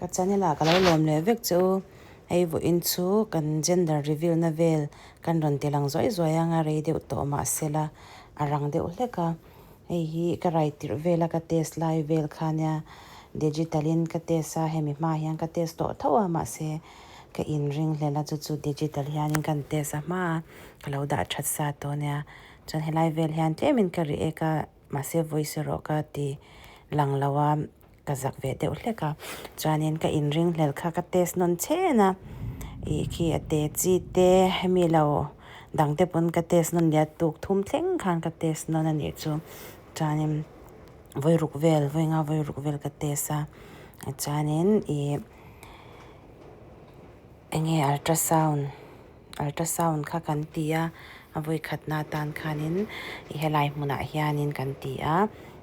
ก็จะนี่ล่ะก็เลยรวมเลยเวกจูไอ้บุอินชูกัน gender reveal นะเวลกันรอนตีลังจ้อยงอะไรเดี๋ยวโตมาเสละรังเดี๋ยวเล็กก็ไอ้ฮีก็ไรติเวลก็เทสไลเวลค่ะเนี่ยดิจิทัลินก็เทสให้มีมายังก็เทสโตเท่ามาเสก็อินริงเลยละจุดดิจิทัลยันกันเทสมาก็เราได้ชัดซาตัวเนี่ยจนให้ไลเวลยันเทมินก็เรียกมาเส voice รก็ตีหลังละว่าก็จักเวเดี๋ยวเล็กก็จานนี้ก็อินริงเลยค่ะก็เทสนนเชนะอีกที่เตจีเตมีเราดังเตปนก็เทสนนเดียตุกทุ่มเท่งขันก็เทสนนนั่นเองจูจานนี้วัยรุ่นเวลวัยงาวัยรุ่นเวลก็เทสจานนี้เงี้ยultrasoundค่ะกันตีอาวัยขัดนาตานขันินไลฟ์มุนาเฮียนินกันตี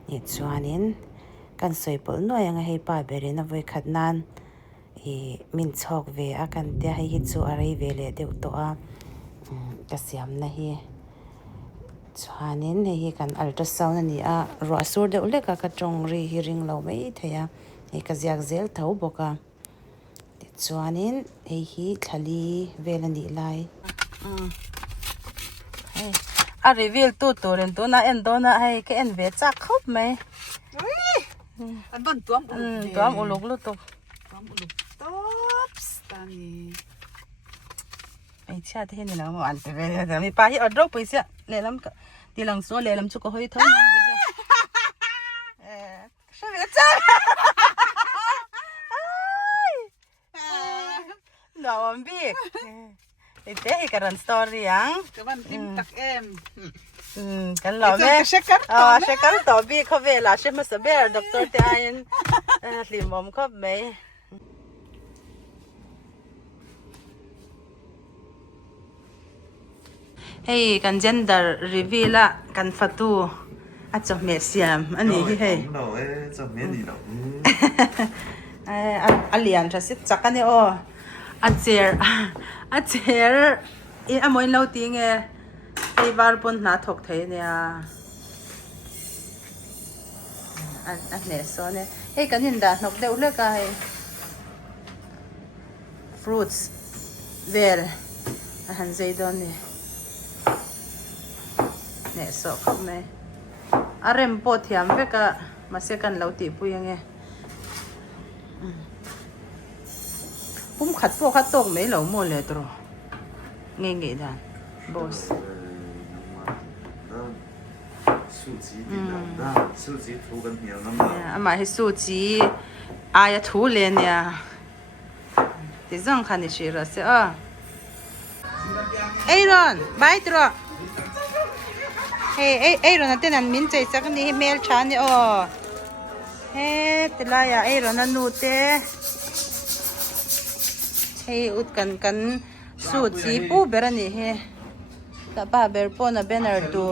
นี่จวนนินกันสวยปนหน่วยให้ป้าเบรินอาวัยขัดนานมินชอกเวกันตีให้ฮิตจูอะไรเวเลเดี๋ยวตัวกษยามนะฮีจวนนินให้กันultrasoundนี่รัวสูดเดี๋ยวเล็กก็จงรีฮิริงเราไม่เทียก็จะเซลเท่าบอกจวนนินให้ทะเลเวลนี่ไลรีวิวตัวเรนตัวน่ะเอ็นตัวน่ะให้แกเอ็นเวจักครบไหมอันบันตัวมอุลุกลุตุกตัวมอุลุกต๊อบสตานีไอ้ชาที่เห็นนี่นะมันอันเป็นแต่มีปลาที่อดรกไปเสียเลยลำก็ตีหลังซัวเลยลำชุกก็ห้อยท้องใช่ไหมจ๊ะหล่อมันบิ๊กไอ้เจ๊กันรันสตอรี่ยังก็มันทิมตักเอ็มกันหล่อแม่เช็คกันต่อบีเขาเวลาเชื่อมาสเบอร์ด็อกเตอร์เตียนลิมอมเขาไหมเฮ้ยกันเจนเดอร์รีวิวละกันฟัตูจบเมสยามอันนี้เฮ้ยจบเมสนี่หรอเลียนจะสิจักกันเนี่ยอาเจอร์มวยเราตีเงี้ยไอ้บาร์ปนหน้าถกเทเนี่ยเนี่ยโซเนี่ยเฮ้ยกันเห็นด่านกเดือดเลยกันฟรุตส์เวลหันใจโดนเนี่ยโซครับไหมเริ่มปวดเทียมเพื่อก็มาเสียกันเราตีปุยยังไงผมขัดพวกขัดตกไม่เหลาหมดเลยตัวเงี้ยด่านบอส数值点啦，数值涂緊有諗啦。買係數字，呀塗臉呀，啲人看你學了是Aaron，買咗。Aaron 那啲人面仔食你咩產的啲啦呀，Aaron 那努的，อุดกัน數字ปูเบรนี่แต่ป้าเบรปนเป็นอะไรตัว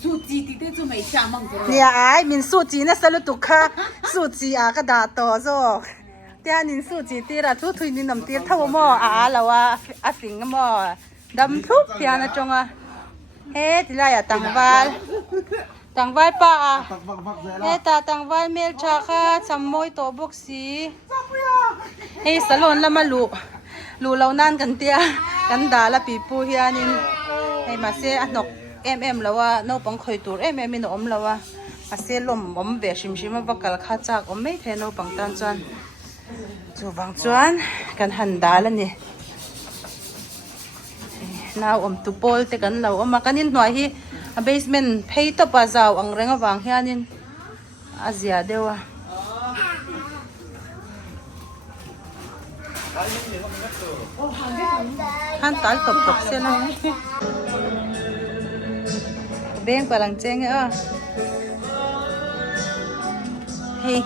สูจีติดได้จะไม่ช้ามั่งตัวเนี่ยไอ้มินสูจีน่ะสรุปตุกค่ะสูจีก็ด่าต่อจ้ะแต่อันนี้สูจีตีละทุยนี่น้ำตีเท่าหม้อแล้วว่าสิงหม้อดำทุกเพียนะจงทีไรตังวาลป้าตังวาลเมลชาค่ะจำมวยตัวบุกสีสลอนละมาลูเรานั่นกันเตียกันด่าละปีปูเฮียนินมาเสียนกแล้วว่าน้องปังคอยตัวมีน้องแล้วว่ามาเสียลมเบียชิมว่ากัลข้าจากไม่เทน้องปังตันจวนจูบังจวนกันหันด่าละนี่น้าตุโพลแต่กันเรามากันนิดหน่อยที่เบสเมนต์เพย์ตัวปลาเจ้าอังเรงวางเฮียนินอาเซียเดียวหันตาตบเสียนะเบ่งพลังเจงเฮ้ย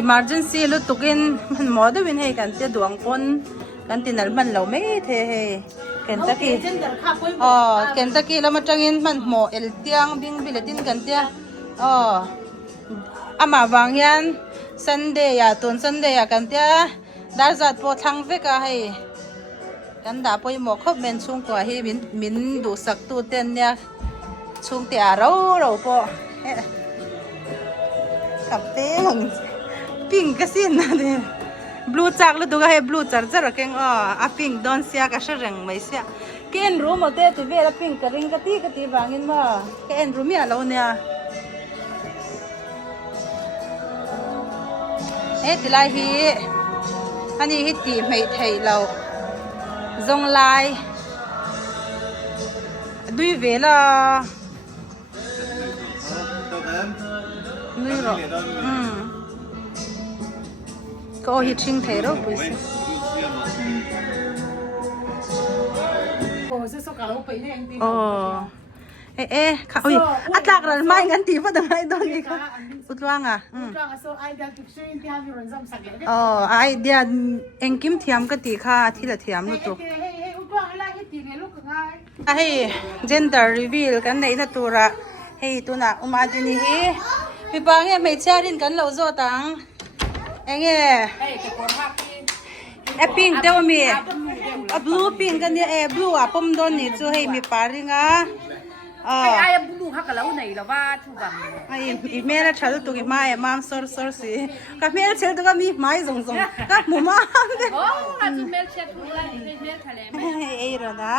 emergency ลุตุกินมันหมอดูวินให้กันเสียดวงคนกันตินัลมันเราไม่เทให้เคนตะกี้เคนตะกี้เรามาจังอินมันหมอเอลเตียงบิงบิเลตินกันเตียมาวางยัน Sunday ตุน Sunday กันเตียดาจัดพอทั้งเวกให้กันด่าพอยหมอครบเมนช่วงกว่าให้มินดูสักตัวเต้นเนี่ยช่วงเตียเราพอกับเต้ง pink kasi na din blue chak lu tu ga blue char char keng a pink don sia ka sharang mai sia ken room ote ti vera pink ka ring ka ti bangin ma ken room ya lo ne tilai hi ani hi ti mei thei lo zong lai dui vela nui ro có hi ching thei ro pui se ka oi atlak ran mai ngan ti fa dang ai don ni ka utwang ai dia engkim thiam ka ti kha thila thiam lu tu hey gender reveal kan nei na tura hey tuna uma dini hi mi pa nge me charin kan lo zo tang enge a pink te mi a blue pink kan ni blue a pom don ni chu hey mi pa ringa ai bulu ha ka lo nei la wa chu bang ai i me la chal tu ki mai mam sor si ka mel chel tu ka mi mai zong ka mu ma a chu mel che tu la ni mel khale ei ro da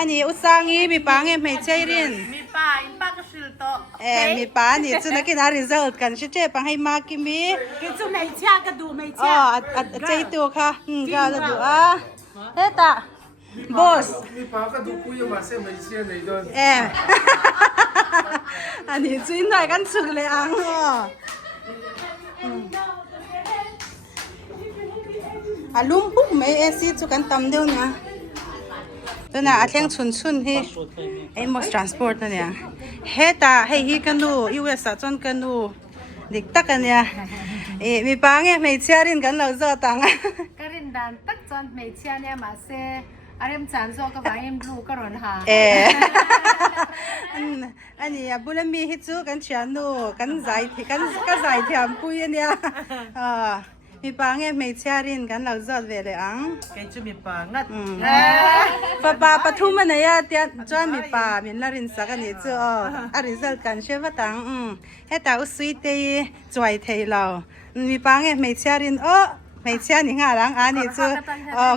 ani usangi mi pa nge me chairin mi pa in pa ka sil to mi pa ni chu na ki na result kan shi che pang hai ma ki mi ki chu nei cha ka du mei cha chei tu kha ga la du eta boss mi pa ka du pu yo ma se mai sia nei don ani chin nai kan chuk le ang alum puk mai si chu kan tam deu na tuna atleng chun hi amos transport na nya heta hei hi kanu us a chon kanu dik tak ania mi pa nge mei chiarin kan lo zo tang karin dan tak chon mei chia ne ma se arem chan zo ka bang em blue ka ron ha ani abulami hi chu kan chianu kan zai thi kan ka zai thiam pui ania mi pa nge mei chiarin kan lo zo ve le ang cái chu mi pa ngat pa pathum na ya tia chon mi pa min la rin sa kan ni chu a result kan she wa tang heta u sweet te choi thei lo mi pa nge mei chiarin mei chia ni nga rang ani chu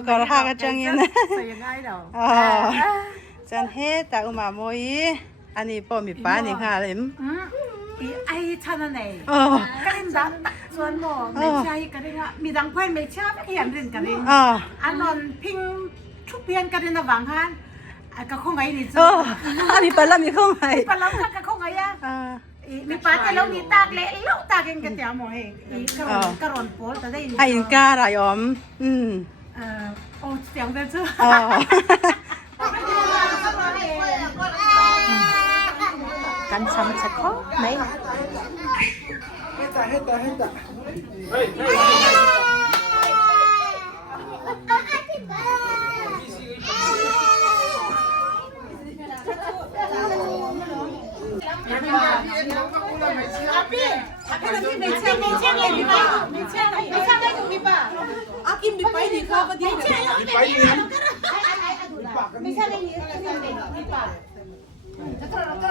kor ha ka changin so yang ai đâu chan heta uma moi ani po mi pa ni nga lem ai chana nei oh karin dan tak chon mo mei chia hi karin mi dang phai mei chia ba hiam rin karin anon ping thu pian karin na wang han ka khong ai ni chu ami pala mi không hay palam ka khong ai mi pa ta lo ni tak le lo tak en ka tia mo he ka ron pol ta dai ai in ka ra yom tiang da chu kan sam cha kho mai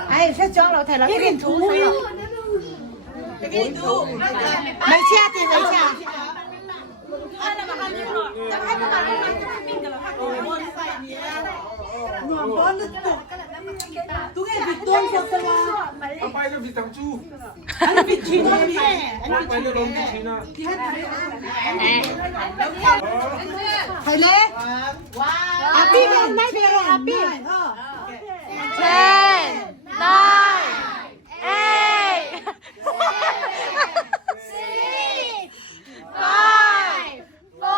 ai sẽ choเรา thầy là cái điện thú mấy xe thì mấy xe tu nghe vịt tôm sao sao anh bay nó vịt thằng chu anh vịt chín thôi đi anh bay nó đóng vịt chín à thầy lê api bên này về rồi api 10 9 8 5 4 3 2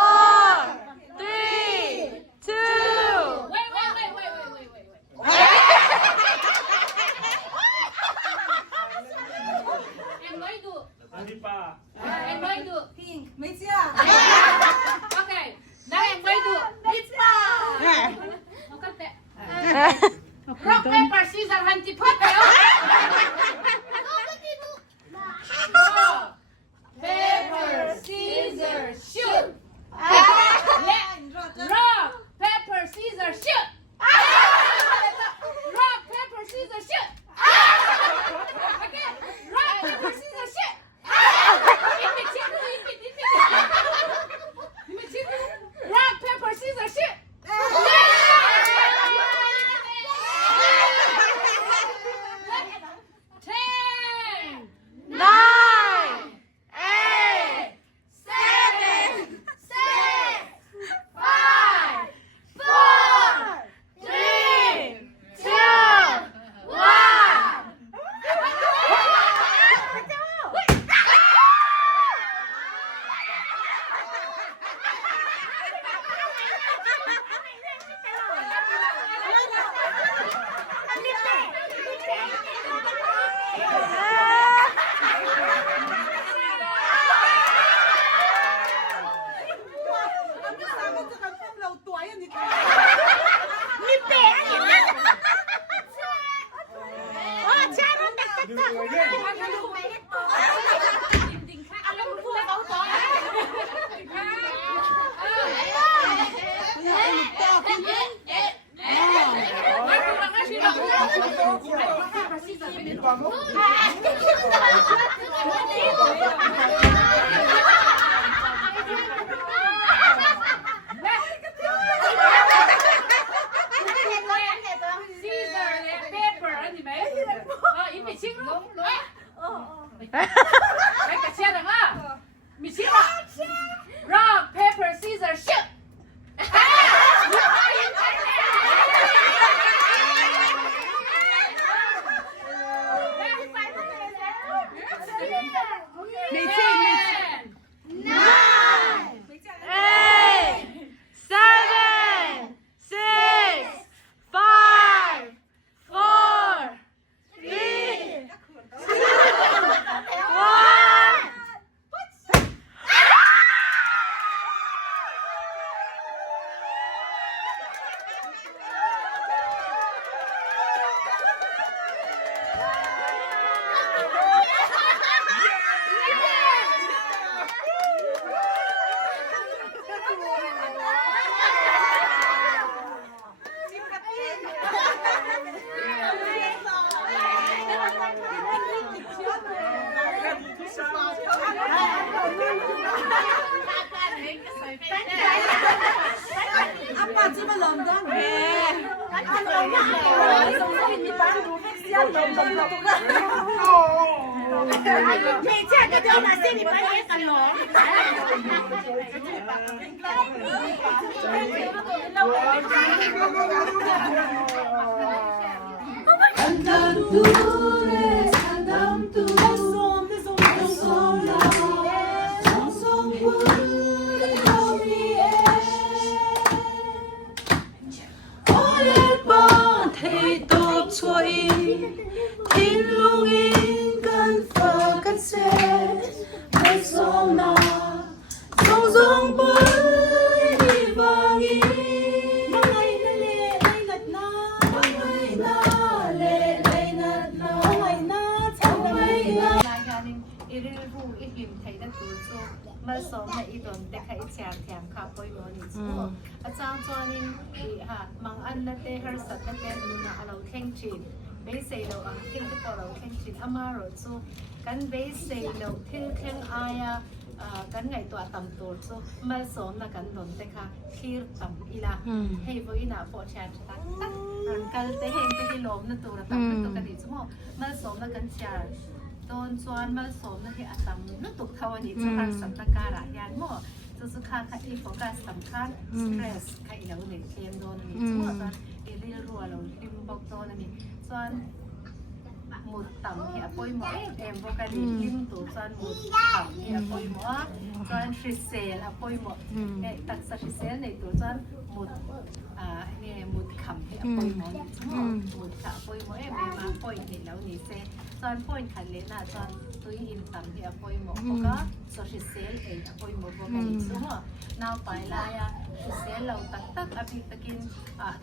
Em mới được. mi pa Em mới được. mấy chia Ok. Đây em mới được. Mipa. Không cần tệ. Rock paper scissors hành chị phất phải không? Paper scissors shoot. Rock paper scissors shoot. Rock paper scissors shoot. Okay. Rock paper scissors shoot. Em bị chết rồi. 每家个都拿心里把也干了。มาสมในอีดนแต่ใครแชร์แถมข้าวปอยมอนิสอาจารย์จอนินค่ะมังอันละเตหร์สัตละเตนุนะเราเข่งจีนเบสเซเราอังเข่งที่พอเราเข่งจีนอามาโรซูกันเบสเซเราที่เข่งอายากันไงตัวต่ำตัวซูมาสมนะกันดนแต่ค่ะคีร์ต่ำอีละให้พวกอีน่าพอแชร์ตักรันกันแต่เห็นแต่ที่ล้มนั่นตัวละต่ำตัวกันดิสมอมาสมนะกันแชร์โดนจวนมาสมนะที่อาตัมนั่นตุกเท่านี้จะหักสัมตการะยานมั่วสุขภาพที่โฟกัสสำคัญสเตรสใครเราเนี่ยเทียนโดนนี่สมมติว่าเรื่องรัวเราลิมบอกโดนนี่ส่วนหมุดต่ำที่อภัยหมอพวกกันลิมตัวส่วนหมุดต่ำที่อภัยหมอส่วนชิเซลอภัยหมอตักสัชิเซลในตัวส่วนหมุดเนี่ยหมุดคำที่อภัยหมอสมมติหมุดขะอภัยหมอมาอภัยนี่แล้วนี่เซส่วนพ่อยขันเลน่ะส่วนตัวอินต่ำที่อภัยหมอพวกก็ชิเซลอภัยหมอพวกกันสมมติน่าไปลายชิเซลเราตักอภิตกิน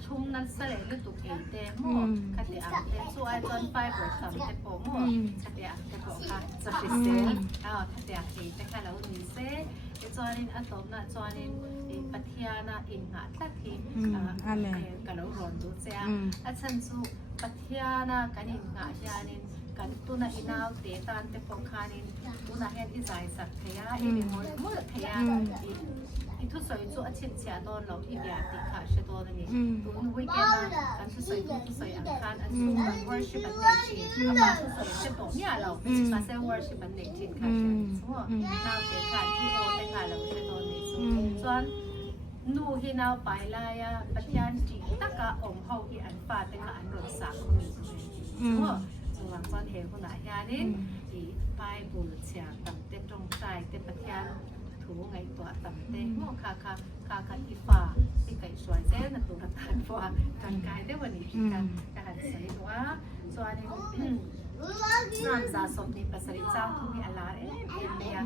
ชุ่มนั้นเสร็จหรือตุกเอเดมขัดเดียร์เดส่วนส่วนไปเปิดต่ำเทปโมขัดเดียร์เทปค่ะชิเซลขัดเดียร์เอแต่ค่ะแล้วนี่เซส่วนนี้อัตโนมัติส่วนนี้ปัทยานะอินหาทักทีกันเราร้อนดูเสียอาจารย์สุปัทยานะกันอินหาจานินกันตุนาอินาวเตตันเตปงคานินตุนาเฮดิไซน์สักเทียอินโมดเทียอีทุสอยจุอาชิตเชียโดนเราอีเบียติขาเชโดนนี่ตุนวิกเกนกันทุสอยอังคารอันสุนันวอร์ชิปันเนจิอามาทุสอยเชโดเนี่ยเรามาเซวอร์ชิปันเนจิค่ะสมมตินาวเตขาที่โอเตขาเราเชโดนนี่ส่วนนูที่นาวไปลายปัจจัยจีตะกะอมเฮาที่อันฟ้าเต็งอันรถสามคนสมมติส่วนตอนเห็นคนไหนยานินที่ไปบูชาตั้งแต่ตรงใจแต่ปัจจัยถูไงตัวตั้งแต่โมคาอีฟ้าที่ไก่สวยเจ้านั่นตัวรัตน์ฟ้าการกายได้วันนี้การใส่ตัวส่วนนี้นั่นจะสมนิปัสริเจ้าทุกมีอะไรเนี่ย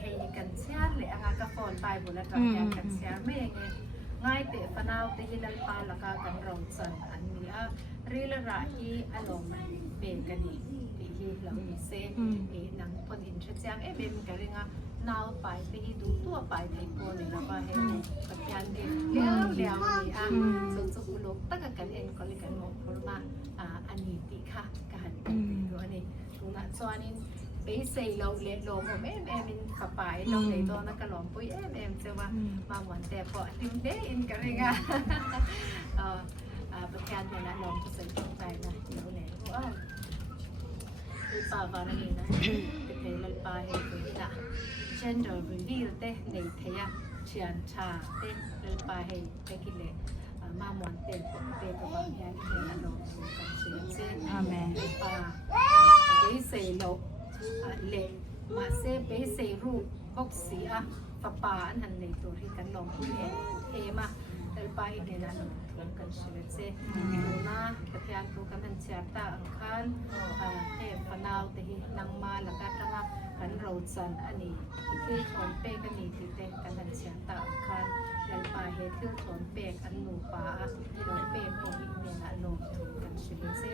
ให้กันเชียร์เลยอาการกฟอนไปบุญแล้วกันเชียร์ไม่ไงง่ายเตะฟนาวเตะฮิลัลปาละกากันรองสันอันนี้รีละระที่อารมณ์เบกันดีที่เรามีเซนังพอดินชัดแจ้งเบมกันเรื่องนาวไปที่ดูตัวไปที่โพนี่เราไปเห็นปัจจัยเดียวนี่สุขลุกตั้งกันเองก็เลยกันมองพลมาอันนี้ติค่ะการดูอันนี้ตรงนั้นส่วนนี้ไปเซเราเลี้ยงลมผมมินขับไปเราเลยตัวนักกระหล่อมปุ้ยเจ้าว่ามาหวานแต่พอทิ้งเด้อินกันเลยค่ะประธานเนี่ยนะลองจะใส่ตรงใจนะเดี๋ยวเนี่ยว่าดูป่าวอะไรนะเป็นเทลปลาเห็นตัวละgender reveal เต้ในเทียเชียนชาเต้เดินไปให้ไปกินเลยมาหมอนเต้ผมเต้ตัวบางอย่างที่เราลงกันเชียนเช่นปลาเบสเซโลเล่มาเซเบสเซรูบ็อกซี่ปลาอันนั้นในตัวที่กันลองคุยเอมาเดินไปเนี่ยนะลงกันเชียนเช่นดูนะประธานตัวกันทันเชียร์ตาอังคารพนาวแต่นังมาแล้วก็ทั้งกันโรสันอันนี้ที่ถอนเปกันนี่ที่เต็มกันทันเชียร์ตาอังคารแล้วไปเหตุที่ถอนเปกันหนูป่าถอนเปพวกนี้เนี่ยนะลงถูกกันเชียร์เช่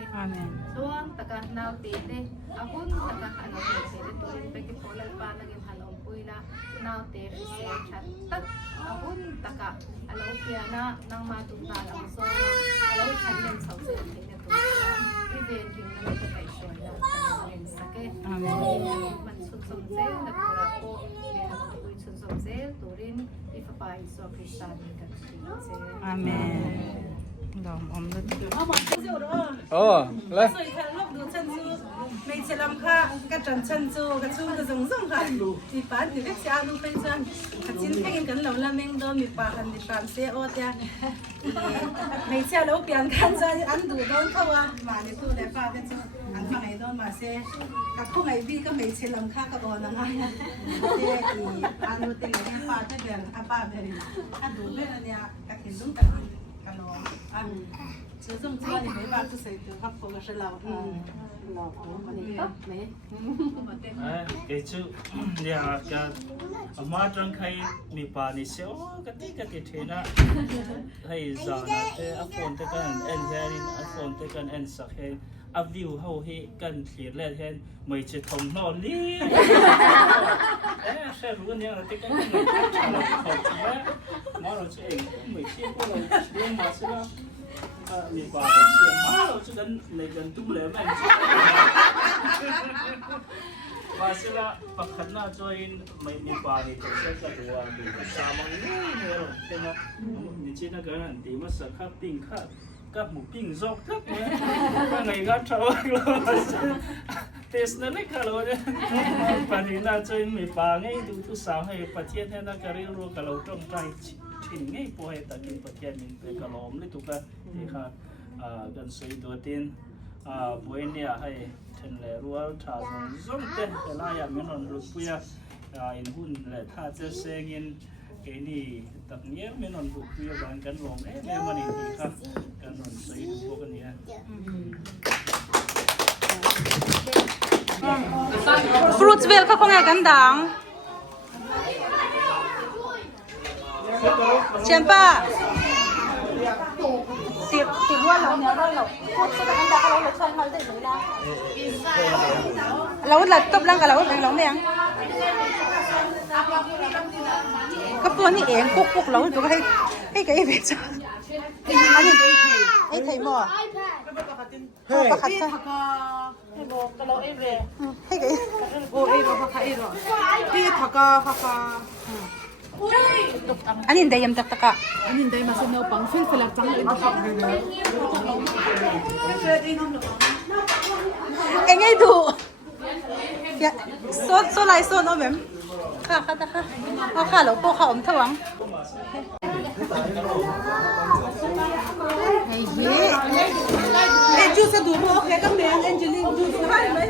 ส่วนตะการนาวตีเด้อาบุญตะการอันนั้นเสร็จตัวเองไปที่โพลปานักยิมฮัลโหลปุยละนาวเตะฟิเซลชัดตักอาบุญตะการอันนั้นเพียนะนั่งมาตุตาลำโซ่อันนั้นฉันเล่นสาวเสือที่เนี่ยตัวที่เดินถึงนั่นก็ไปสวยนะเล่นสักเกตมันสุดสมเซลนะตัวเราโคเนี่ยเราคุยสุดสมเซลตัวรินที่ฝ่ายสวคริสตันกันสิเซล อาเมน ดองอมนุช 哦，来。所以看我们珍珠，每次咱们看个珍珠，个珠个种种看，你把你的家都分成，今天跟老那边都米把很的饭些我的，每次老边看着安度都透啊，嘛你都来发的就安放来都嘛些，个空来比个每次咱们看个我那个，这安度的那发这边阿爸这里，安度那个呢，个天中个罗啊。这种做你没法子谁就他婆个是老老我你没。哎，给就两个，马上开米巴你笑，个天呐，ให้จานเตอฟอนเตกันเอ็นเฮรินอฟอนเตกันเอ็นสักเฮอวิวเฮาเฮกันเขียนแล้วเฮนไม่จะทำนอนนี่เอ๊ะใช่รู้เนี่ยเราเตกันไม่ใช่เราทำแม่มาเราเองไม่เชื่อพวกเราเชื่อมาสิละมีกว่าเชื่อมาเราจะกันในกันตุ้มแล้วแม่มาสิละปักขันหน้าจอยไม่มีกว่านี่ตัวเชื่อกันตัวดูสามังนี่เนี่ยใช่ไหมนี่จีน่ากันตีมาสักข้าวปิ้งข้าวกับหมูปิ้งซอกทักเนี่ยก็ไงก็ชอบเราเทสนั่นเลยค่ะเราเนี่ยปัจจุบันจอยมีปลาไงดูทุกสาวให้ประเทศให้นักการเรียนรู้กับเราต้องใจถิ่นไงพอให้ตัดกินประเทศนึงเป็นกระหล่อมเลยถูกป่ะที่ค่ะกันสวยตัวเต้นบัวเนี่ยให้ถึงแล้วรู้ว่าถ้าส่งเต้นแต่ละอย่างมันรู้ปุยอินหุ่นเลยถ้าจะเสียเงินเอ็นี่ตักเงี้ยไม่นอนรู้ปุยบางกันหลงแม่มันอีกทีครับกันนอนสวยพวกนี้ฟรุตเวลก็คงไงกันดังเชียนป้าติดว่าเราเนี่ยเราพูดสุดท้ายเราชวนเขาได้เลยนะเราหลับตบลังกับเราเป็นเราเนี่ยก็ตัวนี้เองปุ๊กเราดูให้แกเวจ้าอันนี้ไอ้ไทยหม้อประคัตค่ะให้บอกกับเราเอเวให้แกโอ้เอเวประคัตเอเวพี่ถักกะค่ะอันนี้ได้ยำตักตะกะอันนี้ได้มาเสนอปังฟิลฟิลปังเลยเอ็งไงดูโซไลโซนเอาแบบค่ะเอาค่ะแล้วโปเขาอมทวังไอ้เหี้ยเอ็นจูสะดูโอเคก็แมนเอ็นจูลิงจูสบายไหม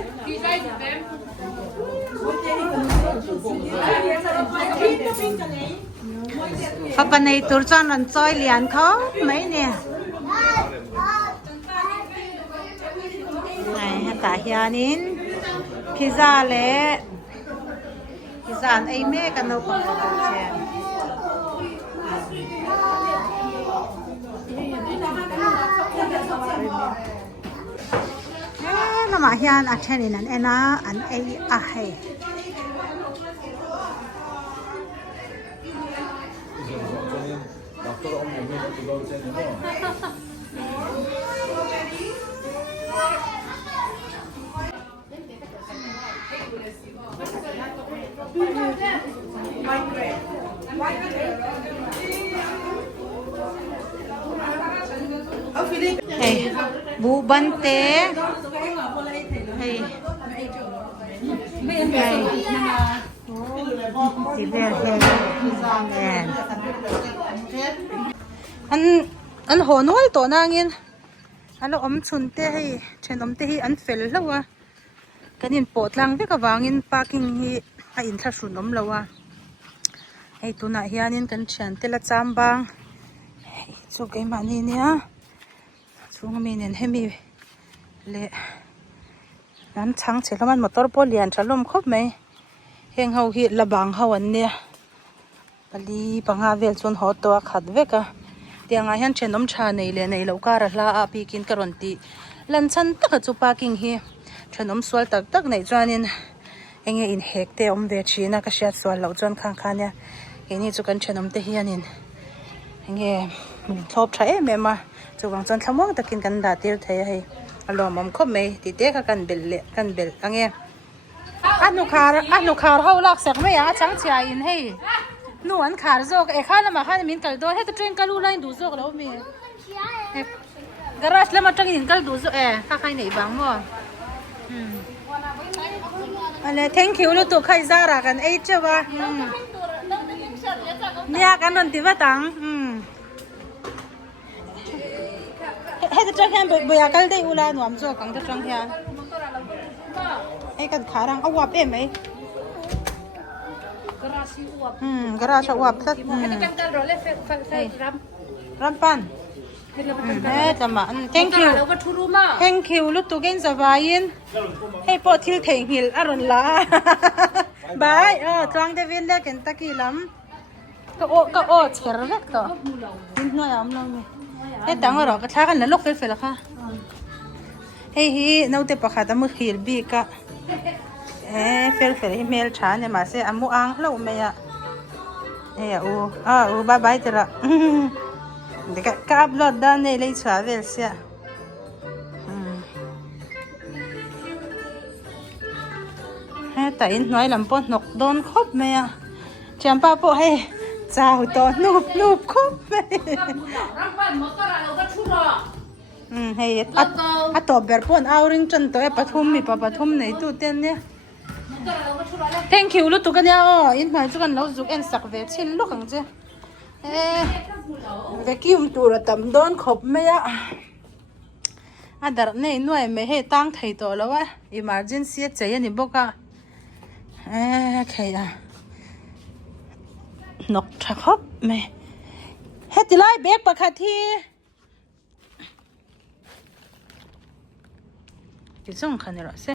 พอปในตัวจอนจอยเหรียญเขาไหมเนี่ยไงตาเฮียนินพิซซ่าเละพิซซ่าไอเมกันโนปังปังเชียน้ำมาเฮียนอัดแค่นี้นั่นเองนะอันไออะเฮเฮ้บูบันเต้เฮ้สิเบลเฮอันหัวน้อยตัวนั่งยินอันเราอมชุนเต้ให้เช่นอมเต้ให้อันเฟลแล้ววะกันยินปวดหลังที่กับวางยินปากิ้งให้อินทสุนอมแล้ววะไอ้ตัวน่ะเฮียนินกันเช่นเตละจามบางสุกไอ้มันนี่เนี่ยช่วงมีเนี่ยให้มีเละนั้นช่างเสร็จแล้วมันหมดตัวปอเลียนฉลมครบไหมเฮงเฮาฮิละบางเฮาวันเนี่ยปลีปังอาเวลชนหอตัวขัดเวกะเตียงอาหันเชนนมชาในเลยในเหล่าการละอาปีกินกระรอนตีลันชันตักจุปากิงเฮชนนมสวลตักในจวนนินเองอินเฮกเตอมเวชีนักเชียร์สวลเหล่าจวนข้างๆเนี่ยเองนี่จุกันชนนมเตเฮียนินเองชอบใช้แม่มาจุกังจนทำว่างตะกินกันดาติลเทให้อารมณ์มันคบไหมติเตะกันเบลเละกันเบลอันเงี้ยอันนุคาร์เขาลักเสกไม่อะจังเชียอินให้นวลคาร์โจกเอข้าละมาข้าจะมินกันโดยให้ตัวเองก็รู้ไล่ดูโจกแล้วมี garage lama tang in kal du zo ka khai nei bang mo ale thank you lu tu khai zara kan ei chewa nia kan non ti wa tang he ta chang hian bo ya kal dei ula nuam zo kang ta chang hian ei kan kharang awap em ei garage awap thlat ram pan thank you lu tu gen zawain hey po thil thei hil aron la bye twang de vin le Kentucky lam ka o cher vek to tin no yam lo me hey tang ro ka thla kan la lok fel fel kha hey hi no te pakhat amu khir bi ka fel fel hi mel tha ne ma se amu ang lo me ya bye bye tera ka upload dan nei lei chha vel sia ta in nói làm pon nọc don khop me à chém pa po hay chào to núp khop me hay to ber pon auring chân to pathum mi pa pathum nei tu ten ne thank you lu tu kan ya in mai chu kan lo zuk en sak ve chin lu khang che vacuum tu ra tam don khop me ya adar nei noi me he tang thei to lawa emergency che ani boka okay nọc thắc hấp mày hết thì lại bếp bạc thì cái giống khăn này rồi